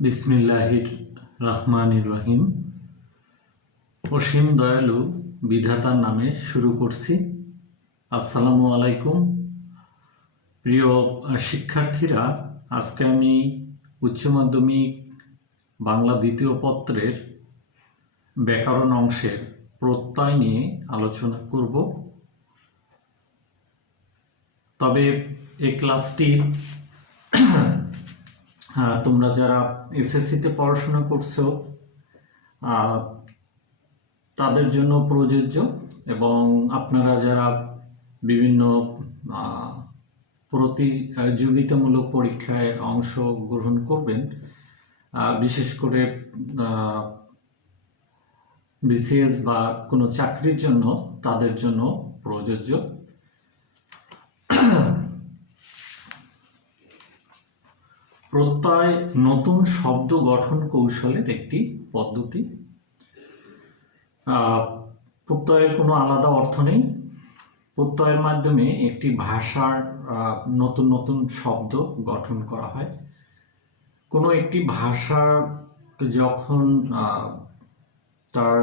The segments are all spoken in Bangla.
বিসমিল্লাহির রহমানির রহিম। অসীম দয়ালু বিধাতার নামে শুরু করছি। আসসালামু আলাইকুম প্রিয় শিক্ষার্থীরা, আজকে আমি উচ্চ মাধ্যমিক বাংলা দ্বিতীয় পত্রের ব্যাকরণ অংশের প্রত্যয় নিয়ে আলোচনা করব। তবে এই ক্লাসটির তোমরা যারা এসএসসিতে পড়াশোনা করছো তাদের জন্য প্রযোজ্য, এবং আপনারা যারা বিভিন্ন প্রতিযোগিতামূলক পরীক্ষায় অংশগ্রহণ করবেন, বিশেষ করে বিসিএস বা কোনো চাকরির জন্য, তাদের জন্য প্রযোজ্য। প্রত্যয় নতুন শব্দ গঠন কৌশলের একটি পদ্ধতি। প্রত্যয়ের কোনো আলাদা অর্থ নেই। প্রত্যয়ের মাধ্যমে একটি ভাষার নতুন নতুন শব্দ গঠন করা হয়। কোনো একটি ভাষা যখন তার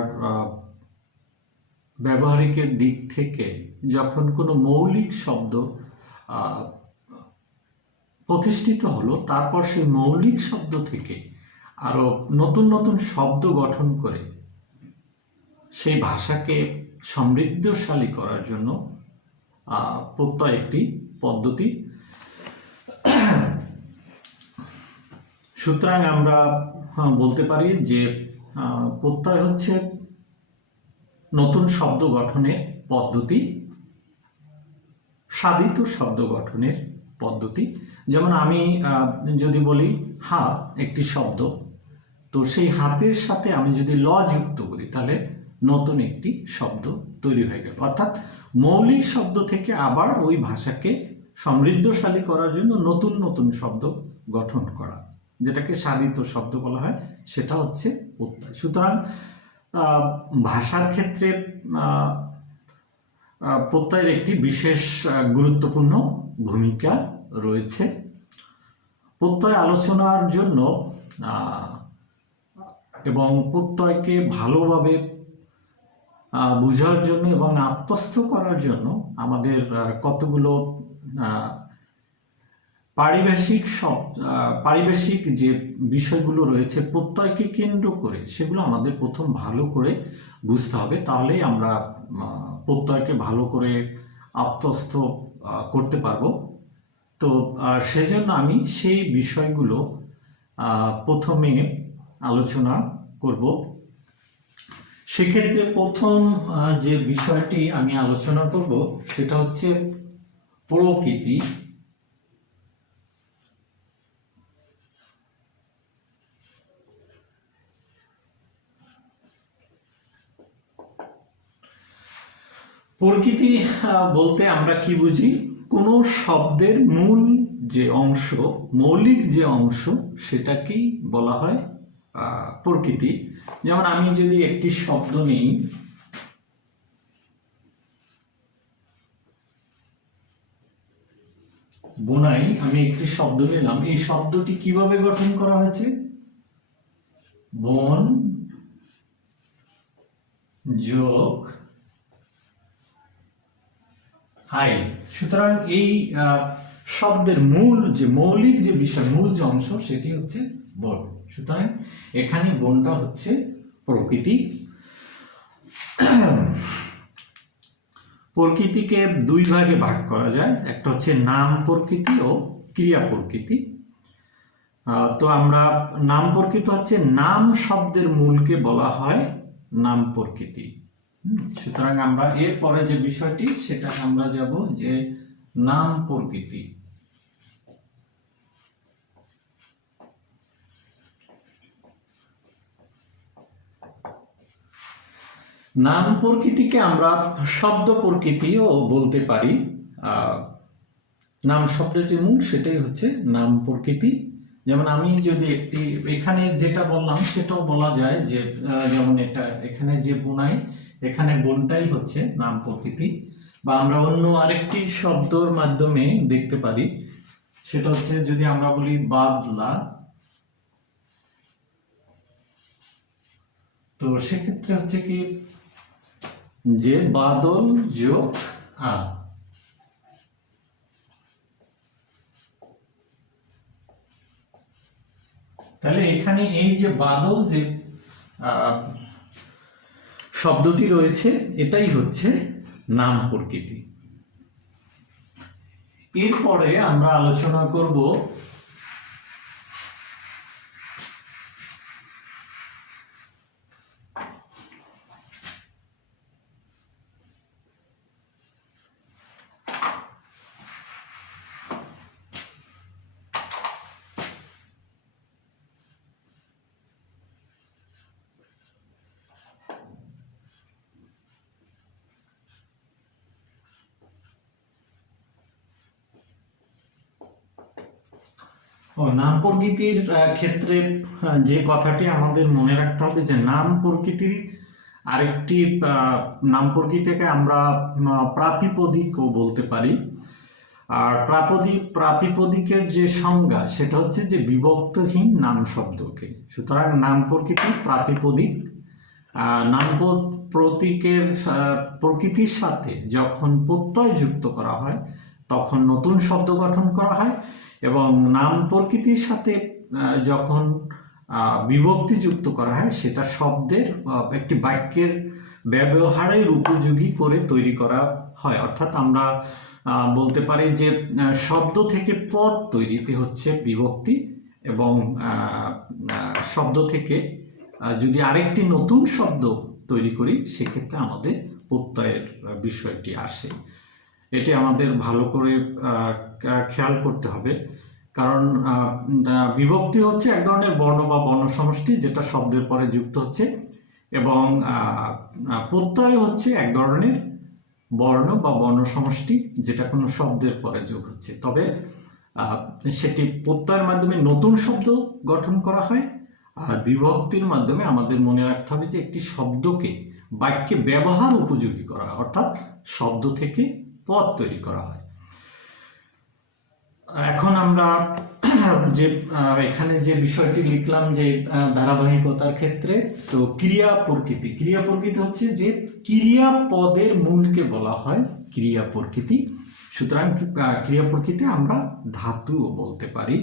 ব্যবহারিকের দিক থেকে যখন কোনো মৌলিক শব্দ প্রতিষ্ঠিত হলো, তারপর সেই মৌলিক শব্দ থেকে আরো নতুন নতুন শব্দ গঠন করে সেই ভাষাকে সমৃদ্ধশালী করার জন্য প্রত্যয় একটি পদ্ধতি। সুতরাং আমরা বলতে পারি যে প্রত্যয় হচ্ছে নতুন শব্দ গঠনের পদ্ধতি, সাধিত শব্দ গঠনের পদ্ধতি। যেমন আমি যদি বলি হাত একটি শব্দ, তো সেই হাতের সাথে আমি যদি ল যুক্ত করি, তাহলে নতুন একটি শব্দ তৈরি হয়ে গেল। অর্থাৎ মৌলিক শব্দ থেকে আবার ওই ভাষাকে সমৃদ্ধশালী করার জন্য নতুন নতুন শব্দ গঠন করা, যেটাকে সাধিত শব্দ বলা হয়, সেটা হচ্ছে প্রত্যয়। সুতরাং ভাষার ক্ষেত্রে প্রত্যয়ের একটি বিশেষ গুরুত্বপূর্ণ ভূমিকা রয়েছে। প্রত্যয় আলোচনার জন্য এবং প্রত্যয়কে ভালোভাবে বোঝার জন্য এবং আত্মস্থ করার জন্য আমাদের কতগুলো পারিভাষিক যে বিষয়গুলো রয়েছে প্রত্যয়কে কেন্দ্র করে, সেগুলো আমাদের প্রথম ভালো করে বুঝতে হবে। তাহলেই আমরা প্রত্যয়কে ভালো করে আত্মস্থ করতে পারবো। তো সেজন্য আমি সেই বিষয়গুলো প্রথমে আলোচনা করব। সেক্ষেত্রে প্রথম যে বিষয়টি আমি আলোচনা করব সেটা হচ্ছে প্রকৃতি। প্রকৃতি বলতে আমরা কি বুঝি? কোনো শব্দের মূল যে অংশ, মৌলিক যে অংশ, সেটাকেই বলা হয় প্রকৃতি। যেমন আমি যদি একটি শব্দ নিই, বোনাই, আমি একটি শব্দ নিলাম। এই শব্দটি কিভাবে গঠন করা হয়েছে? বন যোগ আই। সুতরাং এই শব্দের মূল যে মৌলিক যে বিষয়, মূল যে অংশ, সেটি হচ্ছে বন। সুতরাং এখানে বনটা হচ্ছে প্রকৃতি। প্রকৃতিকে দুই ভাগে ভাগ করা যায়, একটা হচ্ছে নাম প্রকৃতি ও ক্রিয়া প্রকৃতি। তো আমরা নাম প্রকৃতি হচ্ছে নাম শব্দের মূলকে বলা হয় নাম প্রকৃতি। সুতরাং আমরা এরপরে যে বিষয়টি, সেটা আমরা যাব যে নাম প্রকৃতি। নাম প্রকৃতিকে আমরা শব্দ প্রকৃতিও বলতে পারি। নাম শব্দের যে মূল, সেটাই হচ্ছে নাম প্রকৃতি। যেমন আমি যদি একটি, এখানে যেটা বললাম সেটাও বলা যায় যে, যেমন এটা এখানে যে বোনাই, এখানে বোনটাই হচ্ছে নাম প্রকৃতি। বা আমরা অন্য আরেকটি শব্দর মাধ্যমে দেখতে পারি, সেটা হচ্ছে যদি আমরা বলি বাদলা, তো সেক্ষেত্রে হচ্ছে কি যে বাদল যোগ আ, তাহলে এখানে এই যে বাদল যে শব্দটি রয়েছে এটাই হচ্ছে নাম প্রকৃতি। এরপরে আমরা আলোচনা করব নাম প্রকৃতির ক্ষেত্রে যে কথাটি আমাদের মনে রাখতে হবে যে নাম প্রকৃতির আরেকটি নাম প্রকৃতিকে আমরা প্রাতিপদিকও বলতে পারি। আর প্রাতিপদিকের যে সংজ্ঞা সেটা হচ্ছে যে বিভক্তহীন নাম শব্দকে। সুতরাং নাম প্রকৃতি প্রাতিপদিক, নাম প্রতীকের প্রকৃতির সাথে যখন প্রত্যয় যুক্ত করা হয় তখন নতুন শব্দ গঠন করা হয়, এবং নাম প্রকৃতির সাথে যখন বিভক্তি যুক্ত করা হয় সেটা শব্দের একটি বাক্যের ব্যবহারের উপযোগী করে তৈরি করা হয়। অর্থাৎ আমরা বলতে পারি যে শব্দ থেকে পদ তৈরিতে হচ্ছে বিভক্তি, এবং শব্দ থেকে যদি আরেকটি নতুন শব্দ তৈরি করি সেক্ষেত্রে আমাদের প্রত্যয়ের বিষয়টি আসে। এটি আমাদের ভালো করে খেয়াল করতে হবে, কারণ বিভক্তি হচ্ছে এক ধরনের বর্ণ বা বর্ণ সমষ্টি যেটা শব্দের পরে যুক্ত হচ্ছে, এবং প্রত্যয় হচ্ছে এক ধরনের বর্ণ বা বর্ণ সমষ্টি যেটা কোনো শব্দের পরে যোগ হচ্ছে। তবে সেটি প্রত্যয়ের মাধ্যমে নতুন শব্দ গঠন করা হয়, আর বিভক্তির মাধ্যমে আমাদের মনে রাখতে হবে যে একটি শব্দকে বাক্যে ব্যবহার উপযোগী করা হয়, অর্থাৎ শব্দ থেকে পদ তৈরি করা হয়। এখন আমরা যে এখানে যে বিষয়টি লিখলাম যে ধারাবাহিকতার ক্ষেত্রে, তো ক্রিয়া প্রকৃতি হচ্ছে যে ক্রিয়াপদের মূলকে বলা হয় ক্রিয়া প্রকৃতি। সুতরাং ক্রিয়া প্রকৃতি আমরা ধাতুও বলতে পারি।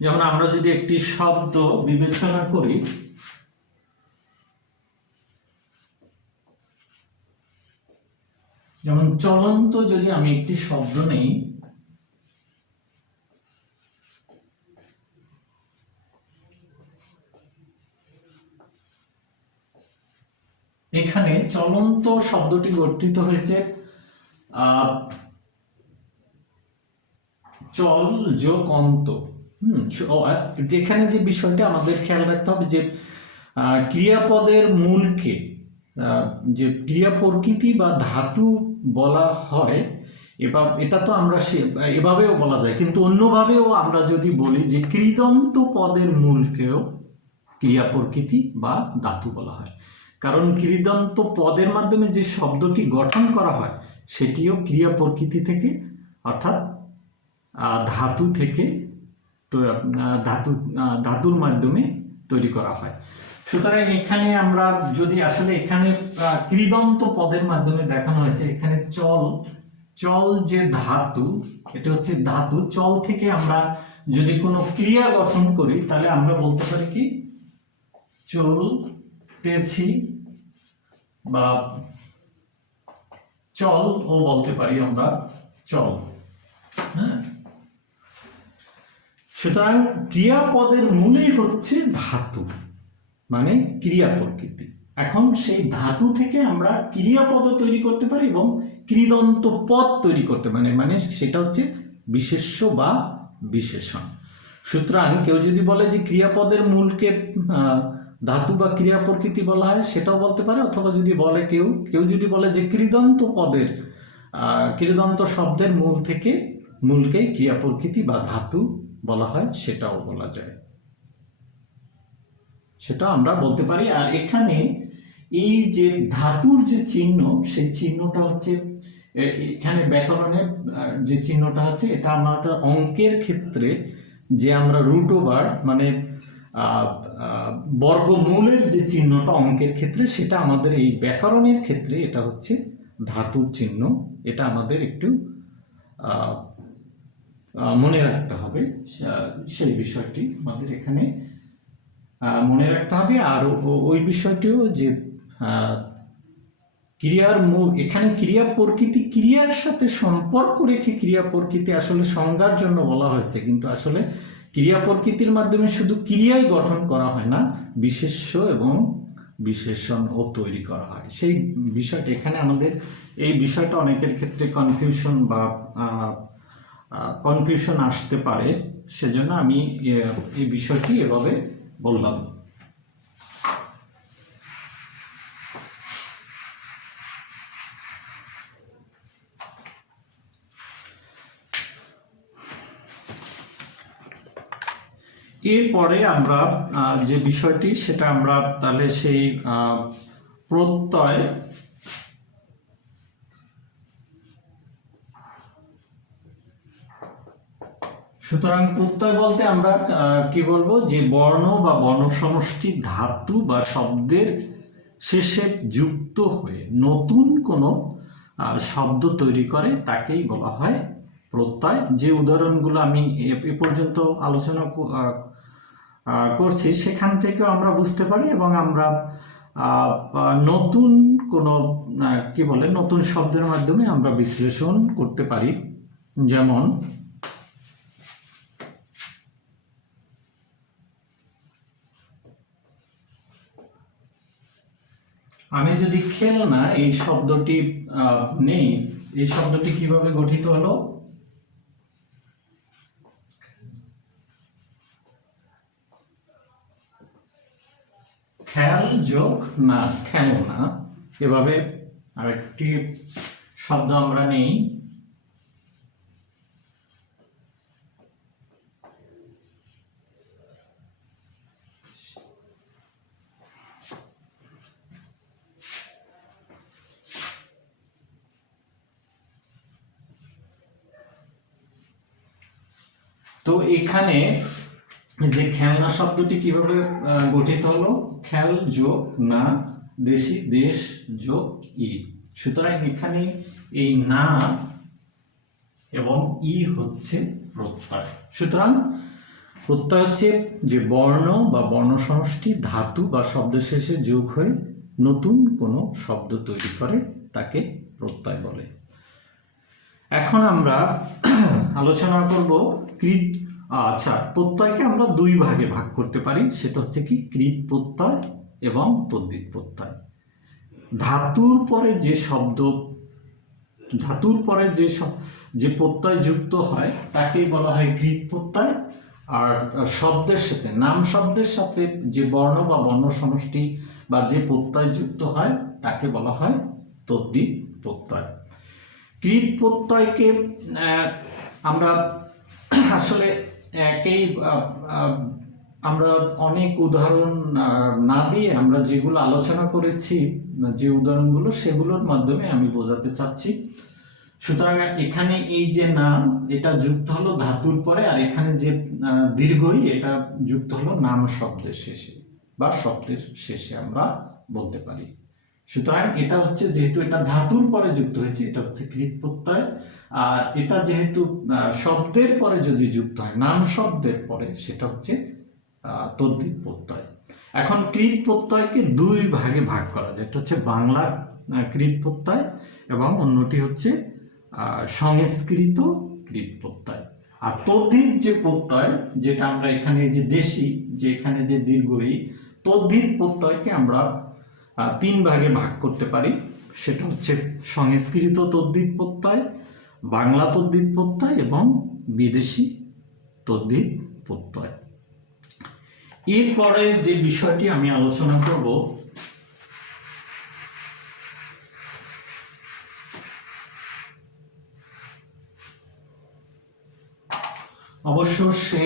যেমন আমরা যদি একটি শব্দ বিবেচনা করি, যেমন চলন্ত, যদি আমি একটি শব্দ নেই, এখানে চলন্ত শব্দটি গঠিত হয়েছে চল যোগ অন্ত। যেখানে যে বিষয়টা আমাদের খেয়াল রাখতে হবে যে ক্রিয়াপদের মূলকে যে ক্রিয়া প্রকৃতি বা ধাতু বলা হয়, এটা তো আমরা এভাবেও বলা যায়, কিন্তু অন্যভাবেও আমরা যদি বলি যে কৃদন্ত পদের মূলকেও ক্রিয়া প্রকৃতি বা ধাতু বলা হয়, কারণ কৃদন্ত পদের মাধ্যমে যে শব্দটি গঠন করা হয় সেটিও ক্রিয়া প্রকৃতি থেকে, অর্থাৎ ধাতু থেকে, তো ধাতুর মাধ্যমে তৈরি করা হয়। সুতরাং এখানে আমরা যদি আসলে এখানে কৃদন্ত পদের মাধ্যমে দেখানো হয়েছে, এখানে চল যে ধাতু, এটা হচ্ছে ধাতু। চল থেকে আমরা যদি কোনো ক্রিয়া গঠন করি তাহলে আমরা বলতে পারি কি চলতেছি, বা চল ও বলতে পারি আমরা চল। হ্যাঁ, সুতরাং ক্রিয়াপদের মূলেই হচ্ছে ধাতু, মানে ক্রিয়া প্রকৃতি। এখন সেই ধাতু থেকে আমরা ক্রিয়াপদ তৈরি করতে পারি এবং কৃদন্ত পদ তৈরি করতে পারি, মানে সেটা হচ্ছে বিশেষ্য বা বিশেষণ। সুতরাং কেউ যদি বলে যে ক্রিয়াপদের মূলকে ধাতু বা ক্রিয়া প্রকৃতি বলা হয়, সেটাও বলতে পারে। অথবা যদি বলে কেউ যদি বলে যে কৃদন্ত শব্দের মূলকে ক্রিয়া প্রকৃতি বা ধাতু বলা হয়, সেটাও বলা যায়, সেটা আমরা বলতে পারি। আর এখানে এই যে ধাতুর যে চিহ্ন, সেই চিহ্নটা হচ্ছে এখানে ব্যাকরণের যে চিহ্নটা হচ্ছে, এটা আমরা অঙ্কের ক্ষেত্রে যে আমরা রুট ওভার, মানে আহ, আহ, বর্গমূলের যে চিহ্নটা অঙ্কের ক্ষেত্রে, সেটা আমাদের এই ব্যাকরণের ক্ষেত্রে এটা হচ্ছে ধাতুর চিহ্ন। এটা আমাদের একটু আহ, মনে রাখতে হবে। সেই বিষয়টি আমাদের এখানে মনে রাখতে হবে। আর ওই বিষয়টিও যে ক্রিয়ার মূল, এখানে ক্রিয়া প্রকৃতি, ক্রিয়ার সাথে সম্পর্ক রেখে ক্রিয়া প্রকৃতি আসলে সংজ্ঞার জন্য বলা হয়েছে, কিন্তু আসলে ক্রিয়া প্রকৃতির মাধ্যমে শুধু ক্রিয়াই গঠন করা হয় না, বিশেষ্য এবং বিশেষণও তৈরি করা হয়। সেই বিষয়টা এখানে আমাদের, এই বিষয়টা অনেকের ক্ষেত্রে কনফিউশন আসতে পারে, সেজন্য আমি এই বিষয়টি এভাবে বললাম। এরপরে আমরা যে বিষয়টি, সেটা আমরা তাহলে সেই প্রত্যয়, সুতরাং প্রত্যয় বলতে আমরা কি বলবো, যে বর্ণ বা বর্ণসমষ্টি ধাতু বা শব্দের শেষে যুক্ত হয়ে নতুন কোনো শব্দ তৈরি করে, তাকেই বলা হয় প্রত্যয়। যে উদাহরণগুলো আমি এ পর্যন্ত আলোচনা করছি, সেখান থেকেও আমরা বুঝতে পারি, এবং আমরা নতুন কোনো কি বলে, নতুন শব্দের মাধ্যমে আমরা বিশ্লেষণ করতে পারি। যেমন আমি যদি খেলনা এই শব্দটি নেই, এই শব্দটি কিভাবে গঠিত হলো? খেল যোগ না, খেলনা, এভাবে আরেকটি শব্দ আমরা নেই। তো এখানে যে খেলনা শব্দটি কিভাবে গঠিত হলো? খেল যোগ না, দেশি, দেশ যোগ ই। সুতরাং এখানে এই না এবং ই হচ্ছে প্রত্যয়। সুতরাং প্রত্যয় হচ্ছে যে বর্ণ বা বর্ণসমষ্টি ধাতু বা শব্দ শেষে যোগ হয়ে নতুন কোনো শব্দ তৈরি করে, তাকে প্রত্যয় বলে। এখন আমরা আলোচনা করব কৃত। আচ্ছা, প্রত্যয়কে আমরা দুই ভাগে ভাগ করতে পারি, সেটা হচ্ছে কি, কৃত প্রত্যয় এবং তদ্ধিত প্রত্যয়। ধাতুর পরে যে শব্দ, ধাতুর পরে যে প্রত্যয় যুক্ত হয় তাকেই বলা হয় কৃত প্রত্যয়। আর শব্দের সাথে, নাম শব্দের সাথে যে বর্ণ বা বর্ণ সমষ্টি বা যে প্রত্যয় যুক্ত হয় তাকে বলা হয় তদ্ধিত প্রত্যয়। কৃত প্রত্যয়কে আমরা আসলে আমরা অনেক উদাহরণ না দিয়ে আমরা যেগুলো আলোচনা করেছি, যে উদাহরণগুলো, সেগুলোর মাধ্যমে আমি বোঝাতে চাচ্ছি। সুতরাং এখানে এই যে নাম, এটা যুক্ত হলো ধাতুর পরে, আর এখানে যে দীর্ঘই, এটা যুক্ত হলো নাম শব্দের শেষে বা শব্দের শেষে আমরা বলতে পারি। সুতরাং এটা হচ্ছে, যেহেতু এটা ধাতুর পরে যুক্ত হয়েছে, এটা হচ্ছে কৃত প্রত্যয়। আর এটা যেহেতু শব্দের পরে যদি যুক্ত হয়, নাম শব্দের পরে, সেটা হচ্ছে তদ্ধিত প্রত্যয়। এখন কৃত প্রত্যয়কে দুই ভাগে ভাগ করা যায়। এটা হচ্ছে বাংলা কৃত প্রত্যয় এবং অন্যটি হচ্ছে সংস্কৃত কৃত প্রত্যয়। আর তদ্ধিত যে প্রত্যয়, যেটা আমরা এখানে যে দেশি, যে এখানে যে দীর্ঘই, তদ্ধিত প্রত্যয়কে আমরা তিন ভাগে ভাগ করতে পারি। সেটা হচ্ছে সংস্কৃত তদ্ধিত প্রত্যয়, বাংলা তদ্ধিত প্রত্যয় এবং বিদেশি তদ্ধিত প্রত্যয়। এরপরে যে বিষয়টি আমি আলোচনা করব, অবশ্য সে,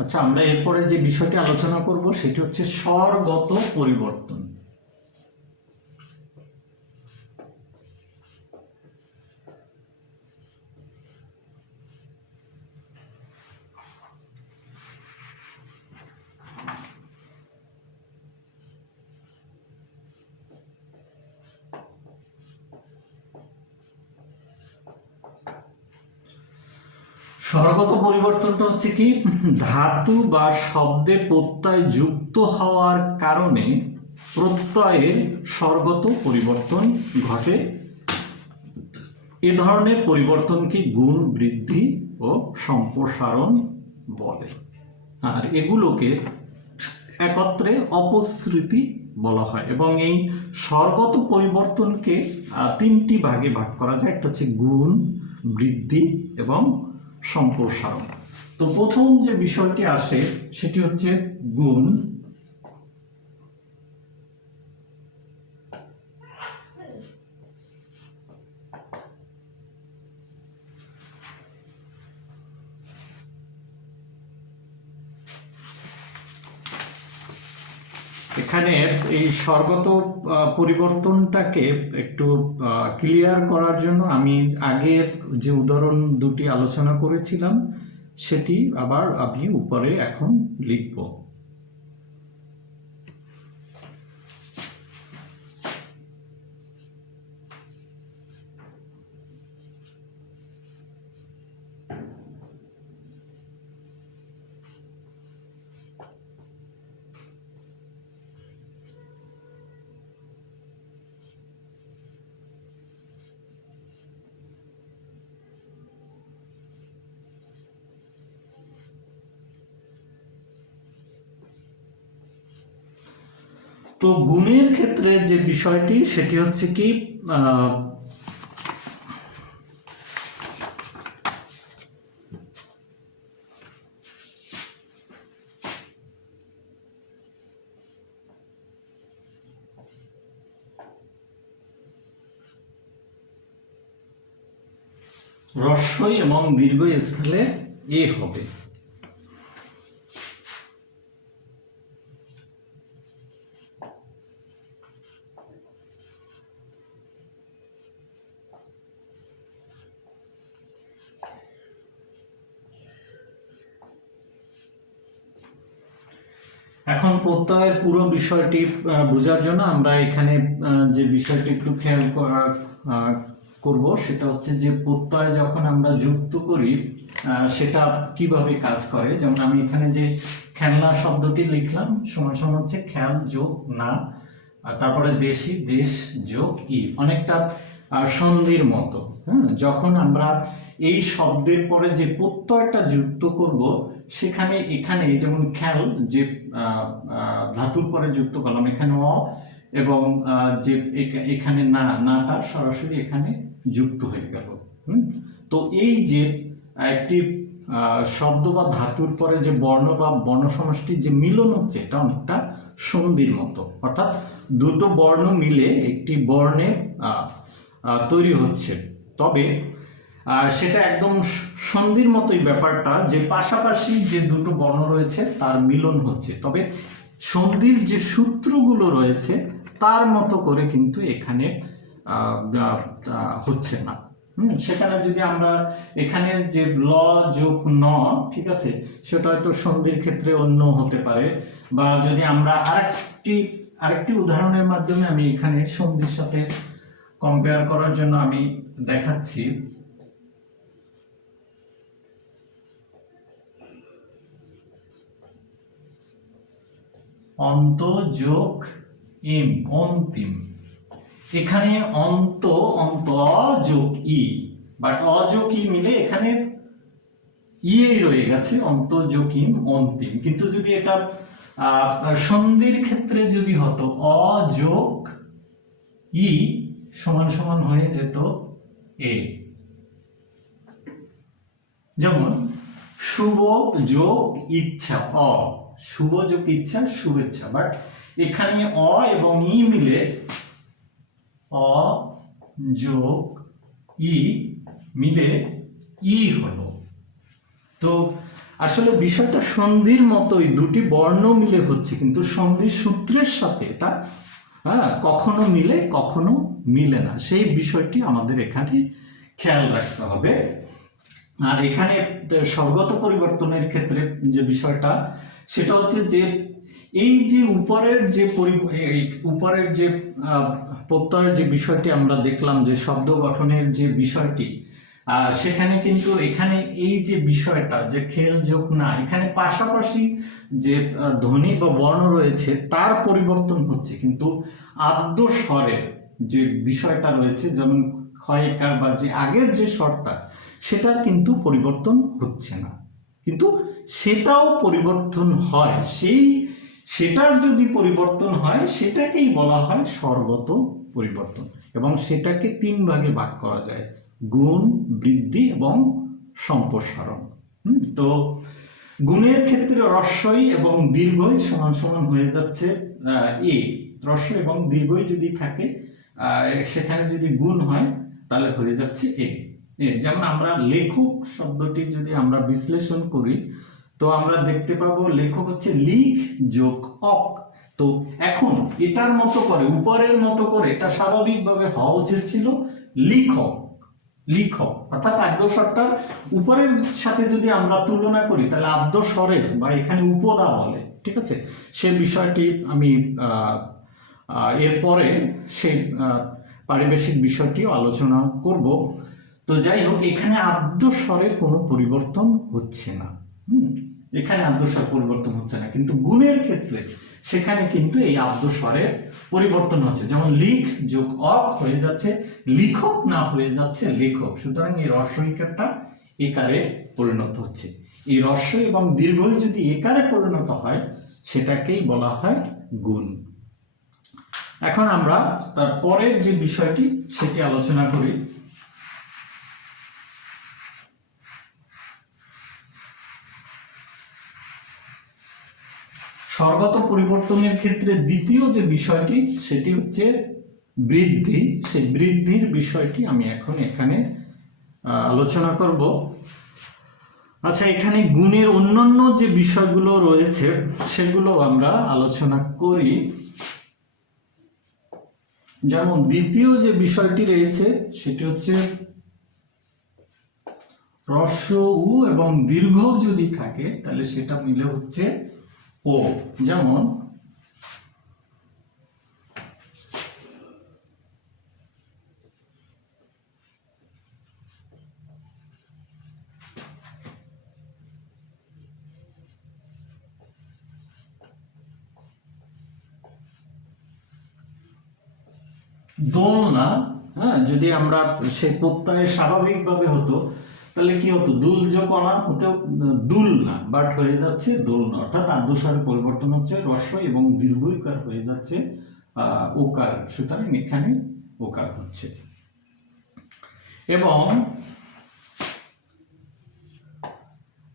আচ্ছা, আমরা এরপরে যে বিষয়টি আলোচনা করব সেটি হচ্ছে স্বরগত পরিবর্তন। স্বরগত পরিবর্তনটা হচ্ছে কি, ধাতু বা শব্দে প্রত্যয় যুক্ত হওয়ার কারণে প্রত্যয়ের স্বরগত পরিবর্তন ঘটে। এ ধরনের পরিবর্তনকে গুণ বৃদ্ধি ও সম্প্রসারণ বলে, আর এগুলোকে একত্রে অপসৃতি বলা হয়। এবং এই স্বরগত পরিবর্তনকে তিনটি ভাগে ভাগ করা যায়, একটা হচ্ছে গুণ, বৃদ্ধি এবং সম্প্রসারণ। তো প্রথম যে বিষয়টি আসে সেটি হচ্ছে গুণ। এখানে এই স্বরগত পরিবর্তনটাকে একটু ক্লিয়ার করার জন্য আমি আগের যে উদাহরণ দুটি আলোচনা করেছিলাম সেটি আবার আমি উপরে এখন লিখব। তো গুণের ক্ষেত্রে যে বিষয়টি সেটি হচ্ছে কি, রস্বই এবং দীর্ঘ স্থলে এ হবে। এখন প্রত্যয়ের পুরো বিষয়টি বোঝার জন্য আমরা এখানে যে বিষয়টি একটু খেয়াল করব সেটা হচ্ছে যে প্রত্যয় যখন আমরা যুক্ত করি সেটা কিভাবে কাজ করে। যেমন আমি এখানে যে খেলনা শব্দটি লিখলাম সমান সমান হচ্ছে খেল যোগ না, তারপরে দেশি, দেশ যোগ ই, অনেকটা সন্ধির মতো। হ্যাঁ, যখন আমরা এই শব্দের পরে যে প্রত্যয়টা যুক্ত করব সেখানে এখানে যেমন খেল যে ধাতুর পরে যুক্ত করলাম, এখানে অ এবং যে এখানে না, নাটা সরাসরি এখানে যুক্ত হয়ে গেল। তো এই যে একটি শব্দ বা ধাতুর পরে যে বর্ণ বা বর্ণ সমষ্টির যে মিলন হচ্ছে এটা অনেকটা সন্ধির মতো, অর্থাৎ দুটো বর্ণ মিলে একটি বর্ণের তৈরি হচ্ছে। তবে সেটা একদম সন্ধির মতোই ব্যাপারটা, যে পাশাপাশি যে দুটো বর্ণ রয়েছে তার মিলন হচ্ছে, তবে সন্ধির যে সূত্রগুলো রয়েছে তার মতো করে কিন্তু এখানে হচ্ছে না। সেখানে যদি আমরা এখানে যে ল যোগ ন, ঠিক আছে, সেটা হয়তো সন্ধির ক্ষেত্রে অন্য হতে পারে, বা যদি আমরা আরেকটি উদাহরণের মাধ্যমে আমি এখানে সন্ধির সাথে কম্পেয়ার করার জন্য আমি দেখাচ্ছি। অন্ত যোগ ইম, অন্তিম। এখানে অন্ত যোগ ই, বাট অ যোগ ই মিলে এখানে ইয়েই রয়ে গেছে, অন্ত যোগ ইম অন্তিম। কিন্তু যদি এটা সন্ধির ক্ষেত্রে যদি হতো অ যোগ ই সমান সমান হয়ে যেত এ। যেমন শুভ যোগ ইচ্ছা, অ, শুভ যোগ ইচ্ছা শুভেচ্ছা, বাট এখানে অ এবং ই মিলে অ যোগ ই মিলে ই হলো। তো আসলে বিষয়টা সন্ধির মতোই, দুটি বর্ণ মিলে হচ্ছে, কিন্তু সন্ধির সূত্রের সাথে এটা কখনো মিলে কখনো মিলে না, সেই বিষয়টি আমাদের এখানে খেয়াল রাখতে হবে। আর এখানে স্বরগত পরিবর্তনের ক্ষেত্রে যে বিষয়টা সেটা হচ্ছে যে এই যে উপরের যে প্রত্যয়ের যে বিষয়টি আমরা দেখলাম, যে শব্দ গঠনের যে বিষয়টি, সেখানে কিন্তু এখানে এই যে বিষয়টা যে খেল যোগ না, এখানে পাশাপাশি যে ধ্বনি বা বর্ণ রয়েছে তার পরিবর্তন হচ্ছে, কিন্তু আদ্য স্বরের যে বিষয়টা রয়েছে যেমন ক্ষয়কার বা যে আগের যে স্বরটা সেটার কিন্তু পরিবর্তন হচ্ছে না, কিন্তু সেটাও পরিবর্তন হয়। সেটার যদি পরিবর্তন হয় সেটাকেই বলা হয় স্বরগত পরিবর্তন, এবং সেটাকে 3 ভাগে ভাগ করা যায়: গুণ, বৃদ্ধি এবং সম্প্রসারণ। তো গুণের ক্ষেত্রে রস্বই এবং দীর্ঘই সমান সমান হয়ে যাচ্ছে এ। রস্বই এবং দীর্ঘই যদি থাকে সেখানে যদি গুণ হয় তাহলে হয়ে যাচ্ছে এ। যেমন আমরা লেখক শব্দটি যদি আমরা বিশ্লেষণ করি তো আমরা দেখতে পাবো লেখক হচ্ছে লিখ যোগ অক। তো এখন এটার মতো করে, উপরের মতো করে এটা স্বাভাবিকভাবে হওয়া উচিত ছিল লিখক। লিখক অর্থাৎ আদ্য স্বরটার উপরের সাথে যদি আমরা তুলনা করি তাহলে আদ্য স্বরের বা এখানে উপদা বলে, ঠিক আছে, সে বিষয়টি আমি এরপরে সেই পারিবেশিক বিষয়টিও আলোচনা করব। তো যাই হোক, এখানে আদ্য স্বরের কোনো পরিবর্তন হচ্ছে না। এখানে আদ্য স্বর পরিবর্তন হচ্ছে না, কিন্তু গুণের ক্ষেত্রে সেখানে কিন্তু এই আদ্য স্বরের পরিবর্তন হচ্ছে। যেমন লিখ যোগ অক হয়ে যাচ্ছে লিখক, না হয়ে যাচ্ছে লেখক। সুতরাং এই রস্বইকারটা একারে পরিণত হচ্ছে। এই রস্ব এবং দীর্ঘই যদি একারে পরিণত হয় সেটাকেই বলা হয় গুণ। এখন আমরা তার পরের যে বিষয়টি সেটি আলোচনা করি। স্বরগত পরিবর্তনের ক্ষেত্রে দ্বিতীয় যে বিষয়টি সেটি হচ্ছে বৃদ্ধি। সেই বৃদ্ধির বিষয়টি আমি এখন এখানে আলোচনা করব। আচ্ছা, এখানে গুণের অন্যান্য যে বিষয়গুলো রয়েছে সেগুলো আমরা আলোচনা করি। যেমন দ্বিতীয় যে বিষয়টি রয়েছে সেটি হচ্ছে হ্রস্ব উ এবং দীর্ঘ যদি থাকে তাহলে সেটা মিলে হচ্ছে ও। যেমন দোলনা, যদি আমরা সেই প্রত্যয় স্বাভাবিকভাবে হতো তাহলে কি হতো, দুলজকণা হতে দুলনা, বাট হয়ে যাচ্ছে দোলনা। অর্থাৎ আদ্যস্বরের পরিবর্তন হচ্ছে, হ্রস্ব এবং দীর্ঘইকার হয়ে যাচ্ছে ওকার। সুতরাং এখানে ওকার হচ্ছে। এবং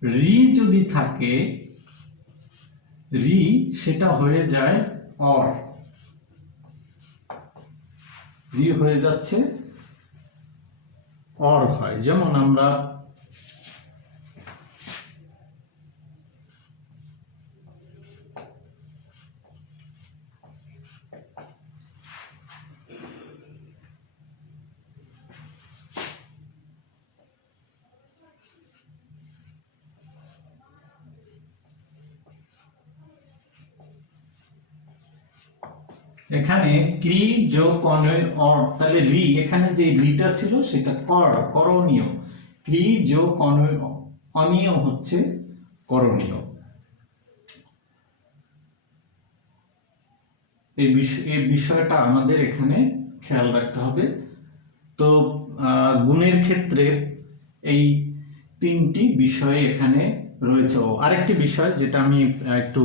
রি যদি থাকে, রি সেটা হয়ে যায় অর, রি হয়ে যাচ্ছে অর হয়। যেমন আমরা এখানে ক্রি যোগ অর, তাহলে রি, এখানে যে রিটা ছিল সেটা করণীয়। ক্রি যোগ অনীয় হচ্ছে করণীয়। এই বিষয়টা আমাদের এখানে খেয়াল রাখতে হবে। তো গুণের ক্ষেত্রে এই 3টি বিষয় এখানে রয়েছে। আরেকটি বিষয় যেটা আমি একটু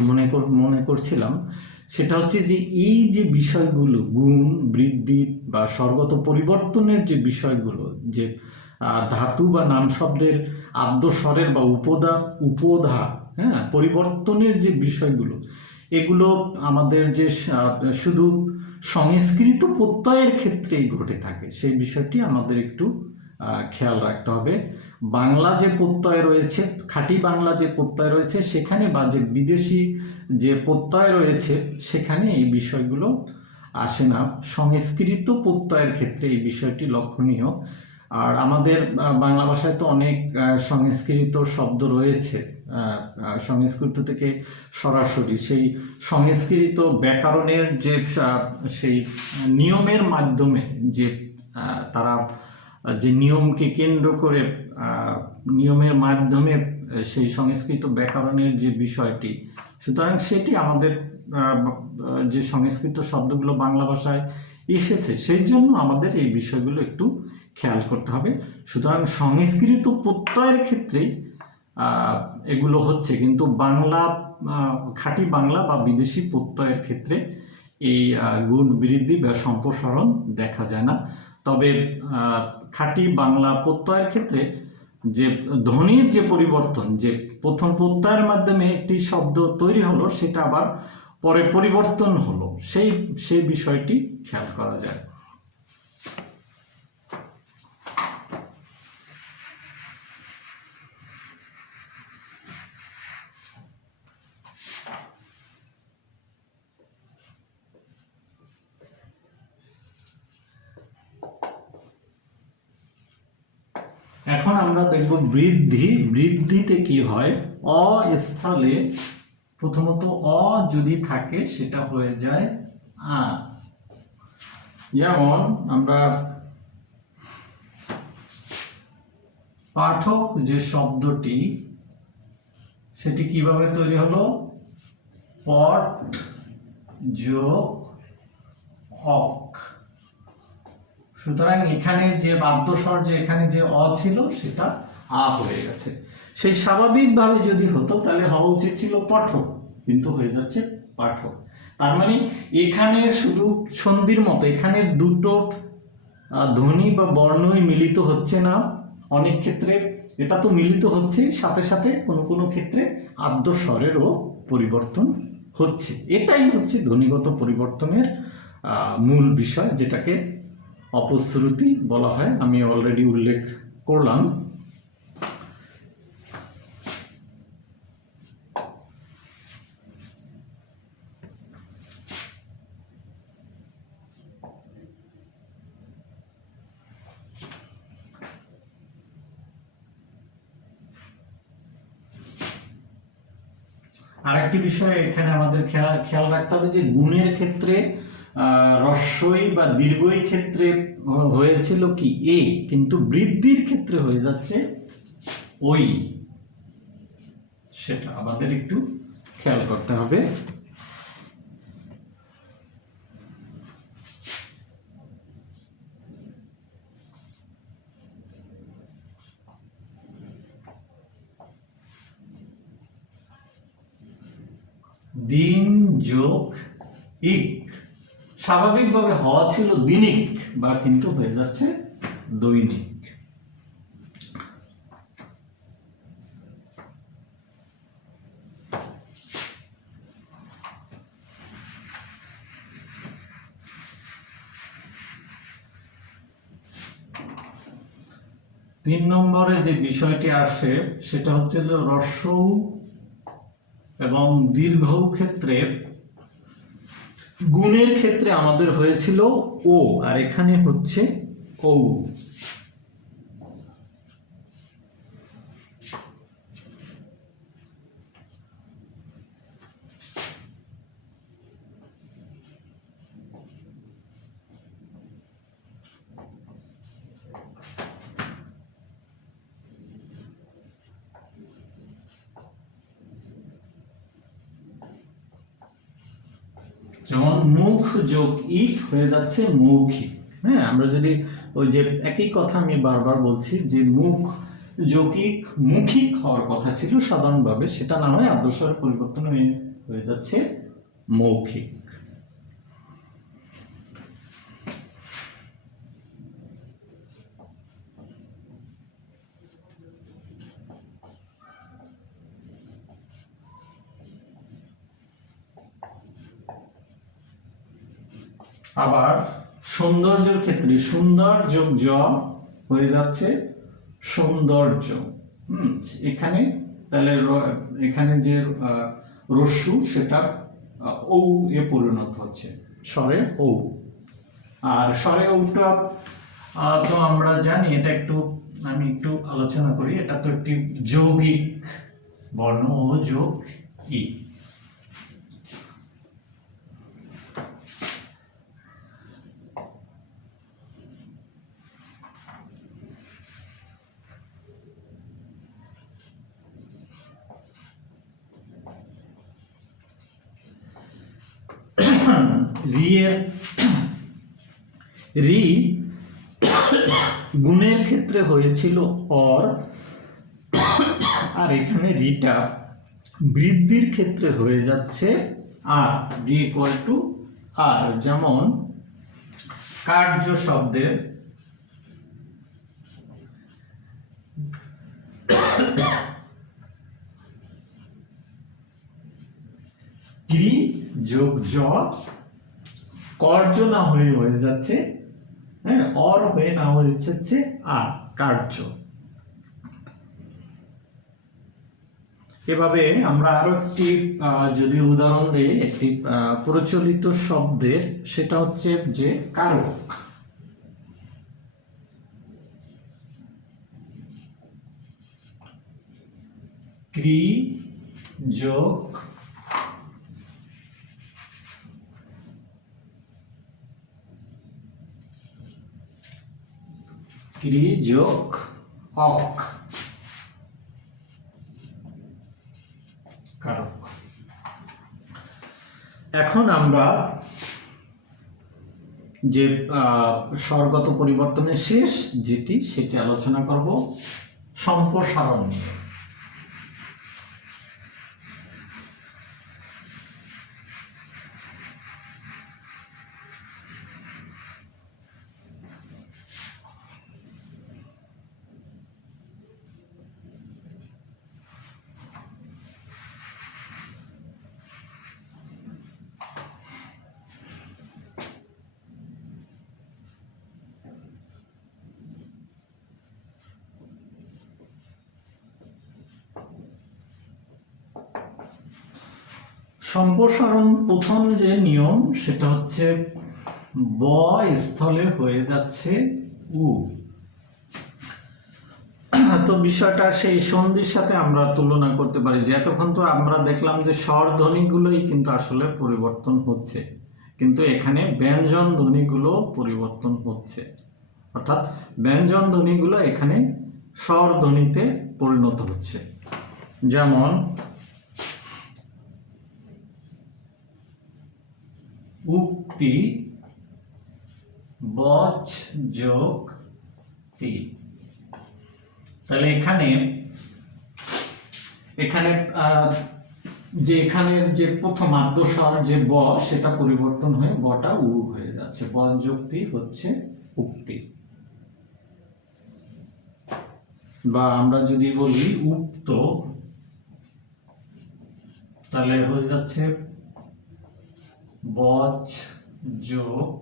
মনে করছিলাম সেটা হচ্ছে যে এই যে বিষয়গুলো গুণ, বৃদ্ধি বা স্বরগত পরিবর্তনের যে বিষয়গুলো, যে ধাতু বা নাম শব্দের আদ্য স্বরের বা উপধা পরিবর্তনের যে বিষয়গুলো, এগুলো আমাদের যে শুধু সংস্কৃত প্রত্যয়ের ক্ষেত্রেই ঘটে থাকে সেই বিষয়টি আমাদের একটু খেয়াল রাখতে হবে। বাংলা যে প্রত্যয় রয়েছে, খাঁটি বাংলা যে প্রত্যয় রয়েছে সেখানে, বা যে বিদেশি যে প্রত্যয় রয়েছে সেখানে এই বিষয়গুলো আসে না। সংস্কৃত প্রত্যয়ের ক্ষেত্রে এই বিষয়টি লক্ষণীয়। আর আমাদের বাংলা ভাষায় তো অনেক সংস্কৃত শব্দ রয়েছে, সংস্কৃত থেকে সরাসরি সেই সংস্কৃত ব্যাকরণের যে সেই নিয়মের মাধ্যমে যে তারা যে নিয়মকে কেন্দ্র করে নিয়মের মাধ্যমে সেই সংস্কৃত ব্যাকরণের যে বিষয়টি, সুতরাং সেটি আমাদের যে সংস্কৃত শব্দগুলো বাংলা ভাষায় এসেছে সেই জন্য আমাদের এই বিষয়গুলো একটু খেয়াল করতে হবে। সুতরাং সংস্কৃত প্রত্যয়ের ক্ষেত্রেই এগুলো হচ্ছে, কিন্তু বাংলা খাঁটি বাংলা বা বিদেশি প্রত্যয়ের ক্ষেত্রে এই গুণ বৃদ্ধি বা সম্প্রসারণ দেখা যায় না। তবে খাঁটি বাংলা প্রত্যয়ের ক্ষেত্রে যে ধ্বনির যে পরিবর্তন, যে প্রথম প্রত্যয়ের মাধ্যমে একটি শব্দ তৈরি হলো সেটা আবার পরে পরিবর্তন হলো, সেই বিষয়টি খেয়াল করা যায়। এখন আমরা দেখব বৃদ্ধি। বৃদ্ধিতে কি হয়, অ স্থলে প্রথমত অ যদি থাকে সেটা হয়ে যায় আ। যেমন আমরা পাঠক যে শব্দটি, সেটি কিভাবে তৈরি হলো, পট যোগ অক। সুতরাং এখানে যে বাদ্যস্বর, যে এখানে যে অ ছিল সেটা আ হয়ে গেছে। সেই স্বাভাবিকভাবে যদি হতো তাহলে হওয়া উচিত ছিল পঠক, কিন্তু হয়ে যাচ্ছে পাঠক। তার মানে এখানে শুধু সন্ধির মতো এখানে দুটো ধ্বনি বা বর্ণই মিলিত হচ্ছে না, অনেক ক্ষেত্রে এটা তো মিলিত হচ্ছে, সাথে সাথে কোনো কোনো ক্ষেত্রে আদ্য স্বরেরও পরিবর্তন হচ্ছে। এটাই হচ্ছে ধ্বনিগত পরিবর্তনের মূল বিষয়, যেটাকে অপশ্রুতি বলা হয়। আমি অলরেডি উল্লেখ করলাম। আরেকটি বিষয় এখানে আমাদের খেয়াল রাখতে হবে যে গুণের ক্ষেত্রে রস্বই বা দীর্ঘই ক্ষেত্রে হয়েছিল কি এ, কিন্তু বৃদ্ধির ক্ষেত্রে হয়ে যাচ্ছে ওই, সেটা আমাদের একটু খেয়াল করতে হবে। দিন যোগ ইক, স্বাভাবিকভাবে হওয়া ছিল দিনিক, বা কিন্তু হয়ে যাচ্ছে দৈনিক। 3 নম্বরে যে বিষয়টি আসে সেটা হচ্ছে হ্রস্ব এবং দীর্ঘ ক্ষেত্রে, গুণের ক্ষেত্রে আমাদের হয়েছিল ও, আর এখানে হচ্ছে ও। যেমন মুখ যোগ ইক হয়ে যাচ্ছে মৌখিক। হ্যাঁ, আমরা যদি ওই যে একই কথা আমি বারবার বলছি যে মুখ যৌগিক মৌখিক হওয়ার কথা ছিল সাধারণভাবে, সেটা না হয় আদ্যস্বরের পরিবর্তন হয়ে যাচ্ছে মৌখিক। আবার সৌন্দর্যের ক্ষেত্রে সুন্দর যোগ জ হয়ে যাচ্ছে সৌন্দর্য। এখানে তাহলে এখানে যে রস্যু সেটা ঔ এ পরিণত হচ্ছে, স্বরে ঔ। আর স্বরে ঔটা তো আমরা জানি, এটা আমি একটু আলোচনা করি। এটা তো একটি যৌগিক বর্ণ, ও যোগ ই। রি এর রি গুণের ক্ষেত্রে হয়েছিল অর, আর এখানে রিটা বৃদ্ধির ক্ষেত্রে হয়ে যাচ্ছে আর, রি ইকুয়াল টু আর। যেমন কার্য শব্দের ক্রি যোগ জ, কর্য না হয়ে যাচ্ছে, হ্যাঁ, অর হয়ে না হয়ে যাচ্ছে আর, কার্য। এভাবে আমরা আরো একটি যদি উদাহরণ দিই একটি প্রচলিত শব্দের, সেটা হচ্ছে যে কারক। ক্রি যোগ ক্রি যোগ অক, কারক। এখন আমরা যে স্বরগত পরিবর্তনের শেষ যেটি, সেটি আলোচনা করব সম্প্রসারণ নিয়ে। সম্প্রসারণ প্রথম যে নিয়ম, সেটা হচ্ছে ব স্থলে হয়ে যাচ্ছে উ। তো বিষয়টা সেই সন্ধির সাথে আমরা তুলনা করতে পারি যে এতক্ষণ তো আমরা দেখলাম যে স্বর ধ্বনিগুলোই কিন্তু আসলে পরিবর্তন হচ্ছে, কিন্তু এখানে ব্যঞ্জন ধ্বনিগুলো পরিবর্তন হচ্ছে, অর্থাৎ ব্যঞ্জন ধ্বনিগুলো এখানে স্বর ধ্বনিতে পরিণত হচ্ছে। যেমন উক্তি, বচ যোগ তি। তাহলে এখানে যে এখানের যে প্রথম আদ্যস্বর যে ব, সেটা পরিবর্তন হয়ে বটা উ হয়ে যাচ্ছে। ব যোগ তি হচ্ছে উক্তি। বা আমরা যদি বলি উক্ত, তাহলে হয়ে যাচ্ছে বচ যোগ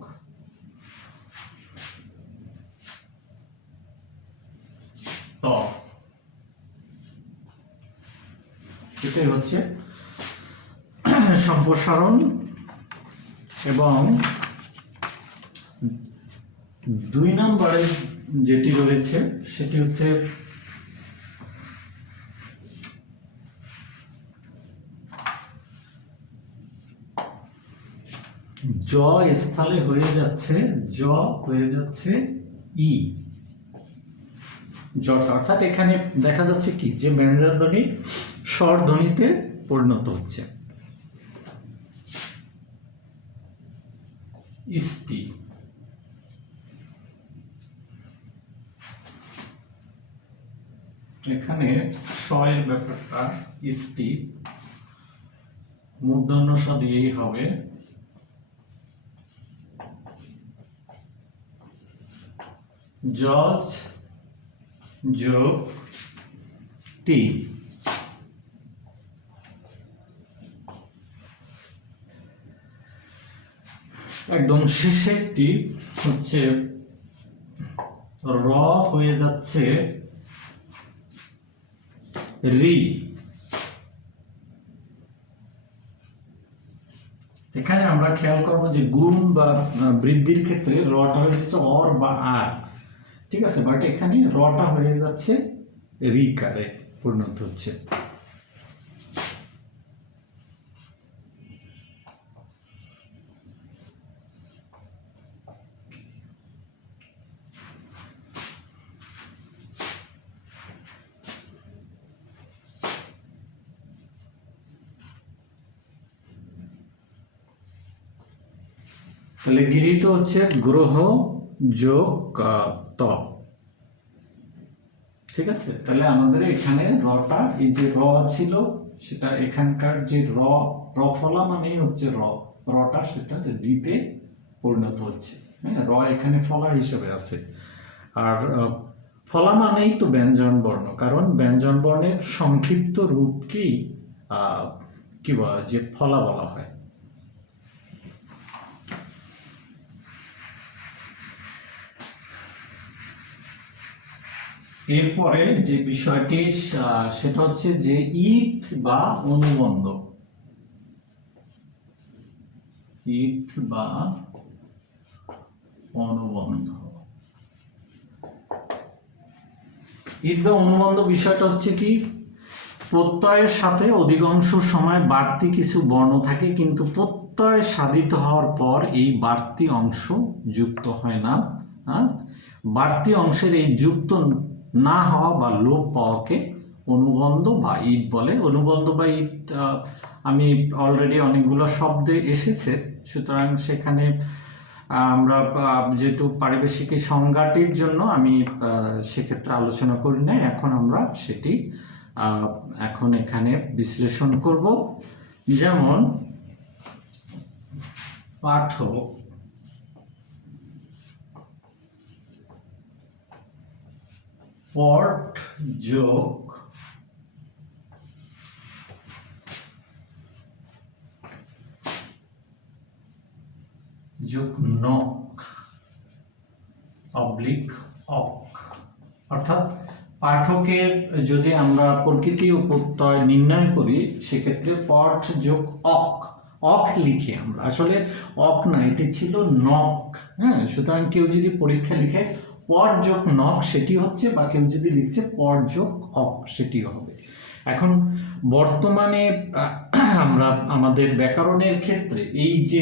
ত। এটাই হচ্ছে সম্প্রসারণ। এবং 2 নম্বরে যেটি রয়েছে সেটি হচ্ছে জ স্থলে হয়ে যাচ্ছে ই, জটা। অর্থাৎ এখানে দেখা যাচ্ছে কি যে ব্যঞ্জন ধ্বনি স্বর ধ্বনিতে পরিণত হচ্ছে। ইষ্টি, এখানে স এর ব্যাপারটা ইষ্টি মূর্ধন্য স দিয়েই হবে। যজ যোগ তি। একদম শেষেরটি হচ্ছে র হয়ে যাচ্ছে রি। এখানে আমরা খেয়াল করবো যে গুণ বা বৃদ্ধির ক্ষেত্রে রটা হয়ে যাচ্ছে অর বা আর, ঠিক আছে, বাট এখানে রটা হয়ে যাচ্ছে রি কারে পরিণত হচ্ছে। তাহলে গৃহীত হচ্ছে গ্রহ যোগ ত। ঠিক আছে, তাহলে আমাদের এখানে রটা, এই যে র ছিল সেটা এখানকার যে রফলা মানেই হচ্ছে রটা সেটা রিতে পরিণত হচ্ছে। হ্যাঁ, র এখানে ফলা হিসেবে আছে। আর ফলা মানেই তো ব্যঞ্জন বর্ণ, কারণ ব্যঞ্জন বর্ণের সংক্ষিপ্ত রূপকেই কি বলা, যে ফলা বলা হয়। এরপরে যে বিষয়টি সেটা হচ্ছে যে ইত বা অনুবন্ধ। ইত বা অনুবন্ধ, ইত বা অনুবন্ধ বিষয়টা হচ্ছে কি, প্রত্যয়ের সাথে অধিকাংশ সময় বাড়তি কিছু বর্ণ থাকে, কিন্তু প্রত্যয় সাধিত হওয়ার পর এই বাড়তি অংশ যুক্ত হয় না। বাড়তি অংশের এই যুক্ত না হওয়া বা লোপ পাওয়াকে অনুবন্ধ বা ইত বলে। অনুবন্ধ বা ইত আমি অলরেডি অনেকগুলো শব্দে এসেছে, সুতরাং সেখানে আমরা যেহেতু পারিবেশিক এই সংজ্ঞাটির জন্য আমি সেক্ষেত্রে আলোচনা করি না। এখন আমরা সেটি এখন এখানে বিশ্লেষণ করব। যেমন পাঠক, পট যোগ নক অবলিক অক, অর্থাৎ পাঠকের যদি আমরা প্রকৃতি ও প্রত্যয় নির্ণয় করি সেক্ষেত্রে পট যোগ অক, অক লিখি আমরা, আসলে অক না, এটি ছিল নক। হ্যাঁ, সুতরাং কেউ যদি পরীক্ষা লিখে পট যোগ নক সেটি হচ্ছে, বা কেউ যদি লিখছে পট যোগ অক সেটিও হবে। এখন বর্তমানে আমরা আমাদের ব্যাকরণের ক্ষেত্রে এই যে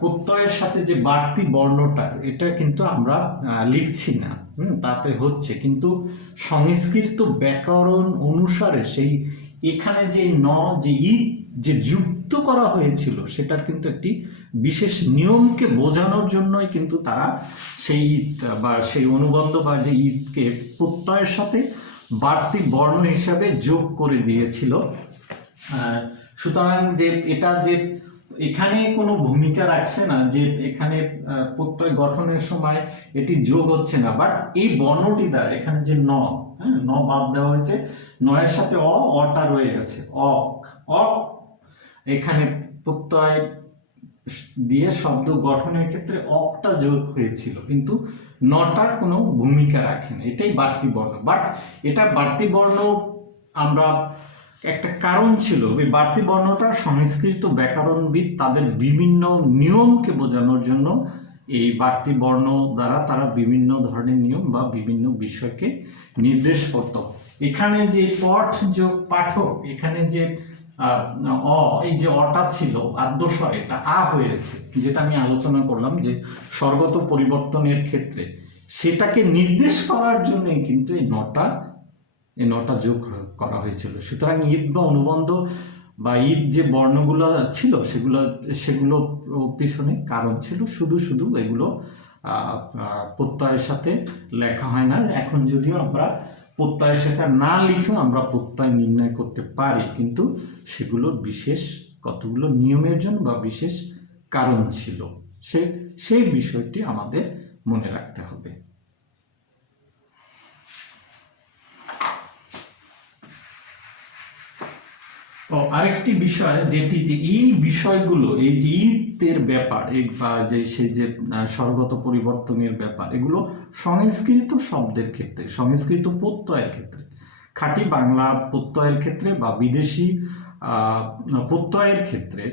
প্রত্যয়ের সাথে যে বাড়তি বর্ণটা, এটা কিন্তু আমরা লিখছি না, তাতে হচ্ছে, কিন্তু সংস্কৃত ব্যাকরণ অনুসারে সেই এখানে যে যে যে যুক্ত করা হয়েছিল সেটার কিন্তু একটি বিশেষ নিয়মকে বোঝানোর জন্যই কিন্তু তারা সেই বা সেই অনুবন্ধ বা যে ঈদকে প্রত্যয়ের সাথে বাড়তি বর্ণ হিসাবে যোগ করে দিয়েছিল। সুতরাং যে এটা যে এখানে কোনো ভূমিকা রাখছে না, যে এখানে প্রত্যয় গঠনের সময় এটি যোগ হচ্ছে না, বাট এই বর্ণটি দ্বারা এখানে যে ন বাদ দেওয়া হয়েছে, নয়ের সাথে অটা রয়ে গেছে, অক অক, এখানে প্রত্যয় দিয়ে শব্দ গঠনের ক্ষেত্রে অকটা যোগ হয়েছিল, কিন্তু নটার কোনো ভূমিকা রাখে না, এটাই বাড়তি বর্ণ। বাট এটা বাড়তি বর্ণ আমরা একটা কারণ ছিল, এই বাড়তি বর্ণটা সংস্কৃত ব্যাকরণবিদ তাদের বিভিন্ন নিয়মকে বোঝানোর জন্য এই বাড়তি বর্ণ দ্বারা তারা বিভিন্ন ধরনের নিয়ম বা বিভিন্ন বিষয়কে নির্দেশ করত। এখানে যে পঠ যোগ পাঠক, এখানে যে এই যে অটা ছিল আদ্যস্বর, এটা আ হয়েছে, যেটা আমি আলোচনা করলাম যে স্বরগত পরিবর্তনের ক্ষেত্রে সেটাকে নির্দেশ করার জন্যই কিন্তু এই নটা যোগ করা হয়েছিল। সুতরাং ঈদ বা অনুবন্ধ বা ঈদ যে বর্ণগুলো ছিল সেগুলো পিছনে কারণ ছিল, শুধু এগুলো প্রত্যয়ের সাথে লেখা হয় না। এখন যদিও আমরা প্রত্যয়ের সাথে না লিখেও আমরা প্রত্যয় নির্ণয় করতে পারি, কিন্তু সেগুলোর বিশেষ কতগুলো নিয়মের জন্য বা বিশেষ কারণ ছিল, সেই বিষয়টি আমাদের মনে রাখতে হবে। আরেকটি বিষয় যেটি যে এই বিষয়গুলো, এই যে ঈদের ব্যাপার বা যে সেই যে স্বরগত পরিবর্তনের ব্যাপার, এগুলো সংস্কৃত শব্দের ক্ষেত্রে, সংস্কৃত প্রত্যয়ের ক্ষেত্রে, খাঁটি বাংলা প্রত্যয়ের ক্ষেত্রে বা বিদেশি প্রত্যয়ের ক্ষেত্রে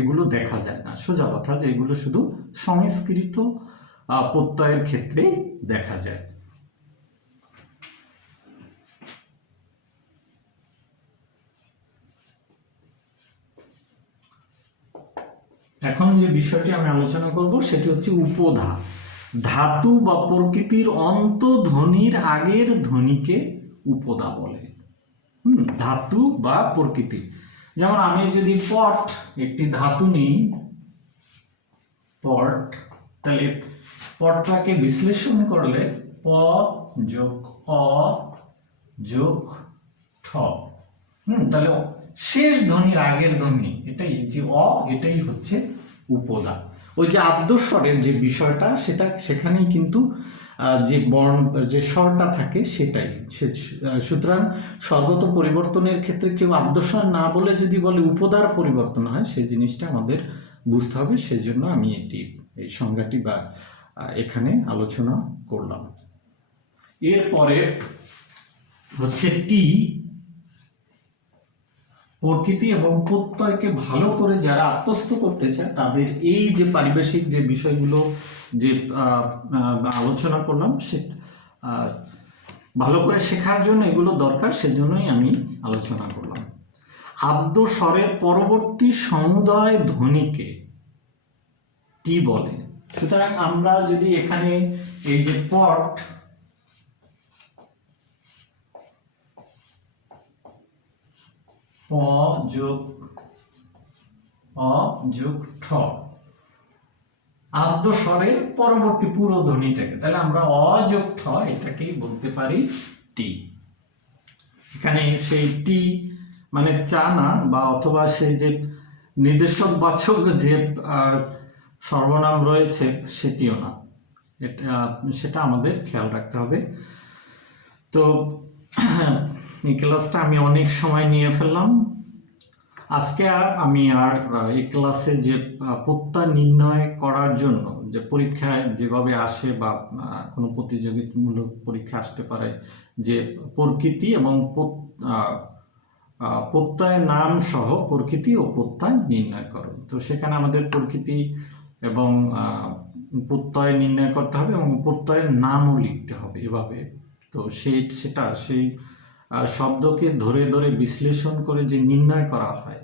এগুলো দেখা যায় না। সোজা কথা যে এগুলো শুধু সংস্কৃত প্রত্যয়ের ক্ষেত্রে দেখা যায়। এখন যে বিষয়টি আমি আলোচনা করব সেটি হচ্ছে উপধা। ধাতু বা প্রকৃতির অন্তধ্বনির আগের ধ্বনিকে উপধা বলে। ধাতু বা প্রকৃতি, যেমন আমি যদি পট একটি ধাতু নিই, পট, তাহলে পটটাকে বিশ্লেষণ করলে প যোগ অ যোগ ঠ, তাহলে শেষ ধ্বনির আগের ধ্বনি এটাই, যে অ এটাই হচ্ছে উপদা। ওই যে আদ্যস্বরের যে বিষয়টা, সেটা সেখানেই কিন্তু যে বর্ণ যে স্বরটা থাকে সেটাই। সুতরাং স্বরগত পরিবর্তনের ক্ষেত্রে কেউ আদ্যস্বর না বলে যদি বলে উপদার পরিবর্তন হয়, সেই জিনিসটা আমাদের বুঝতে হবে। সেজন্য আমি এই সংজ্ঞাটি বা এখানে আলোচনা করলাম। এরপরে হচ্ছে টি, প্রকৃতি এবং প্রত্যয়কে ভালো করে যারা আত্মস্থ করতে চায় তাদের এই যে পারিবেশিক যে বিষয়গুলো যে আলোচনা করলাম, সে ভালো করে শেখার জন্য এগুলো দরকার, সেজন্যই আমি আলোচনা করলাম। আদ্য স্বরের পরবর্তী সমুদয় ধ্বনিকে টি বলে। সুতরাং আমরা যদি এখানে এই যে পট, প যোগ অ যোগ ঠ, আদ্য স্বরের পরবর্তী পুরো ধ্বনিটাকে, তাহলে আমরা অ যোগ ঠ এটাকেই বলতে পারি টি। এখানে সেই টি মানে চা না, বা অথবা সেই যে নির্দেশক বাচক যে সর্বনাম রয়েছে সেটিও না, সেটা আমাদের খেয়াল রাখতে হবে। তো এই ক্লাসটা আমি অনেক সময় নিয়ে ফেললাম। আজকে আমি এই ক্লাসে যে প্রত্যয় নির্ণয় করার জন্য যে পরীক্ষায় যেভাবে আসে বা কোনো প্রতিযোগিতামূলক পরীক্ষা আসতে পারে, যে প্রকৃতি এবং প্রত্যয়ের নাম সহ প্রকৃতি ও প্রত্যয় নির্ণয় করো, তো সেখানে আমাদের প্রকৃতি এবং প্রত্যয় নির্ণয় করতে হবে এবং প্রত্যয়ের নামও লিখতে হবে এভাবে। তো সেই শব্দকে ধরে ধরে বিশ্লেষণ করে যে নির্ণয় করা হয়,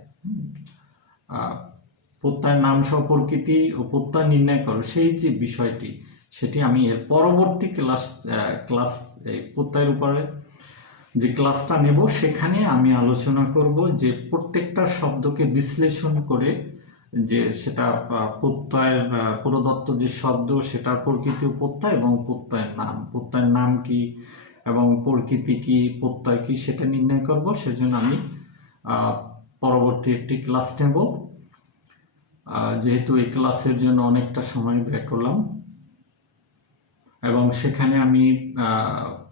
প্রত্যয়ের নাম সহ প্রকৃতি ও প্রত্যয় নির্ণয় করো, সেই যে বিষয়টি, সেটি আমি এর পরবর্তী ক্লাস প্রত্যয়ের উপরে যে ক্লাসটা নেব, সেখানে আমি আলোচনা করব যে প্রত্যেকটা শব্দকে বিশ্লেষণ করে যে সেটা প্রত্যয়ের প্রদত্ত যে শব্দ, সেটার প্রকৃতি ও প্রত্যয় এবং প্রত্যয়ের নাম কি এবং প্রকৃতি কি প্রত্যয় কি সেটা নির্ণয় করব। সেজন্য আমি পরবর্তী একটি ক্লাস নেব। যেহেতু এই ক্লাসের জন্য অনেকটা সময় ব্যয় করলাম এবং সেখানে আমি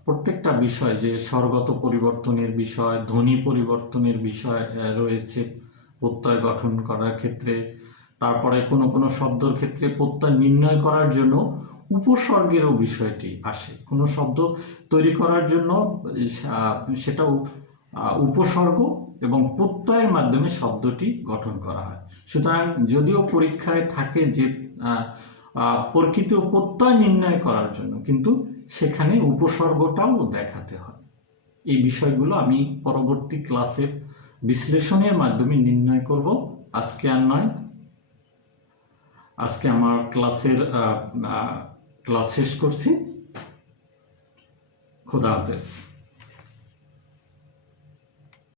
প্রত্যেকটা বিষয়, যে স্বরগত পরিবর্তনের বিষয়, ধ্বনি পরিবর্তনের বিষয় রয়েছে প্রত্যয় গঠন করার ক্ষেত্রে, তারপরে কোনো কোনো শব্দের ক্ষেত্রে প্রত্যয় নির্ণয় করার জন্য উপসর্গেরও বিষয়টি আসে। কোনো শব্দ তৈরি করার জন্য সেটাও উপসর্গ এবং প্রত্যয়ের মাধ্যমে শব্দটি গঠন করা হয়। সুতরাং যদিও পরীক্ষায় থাকে যে প্রকৃতি ও প্রত্যয় নির্ণয় করার জন্য, কিন্তু সেখানে উপসর্গটাও দেখাতে হয়। এই বিষয়গুলো আমি পরবর্তী ক্লাসে বিশ্লেষণের মাধ্যমে নির্ণয় করব। আজকে আর নয়, আজকে আমার ক্লাস শেষ করছি। খোদা হাফেজ।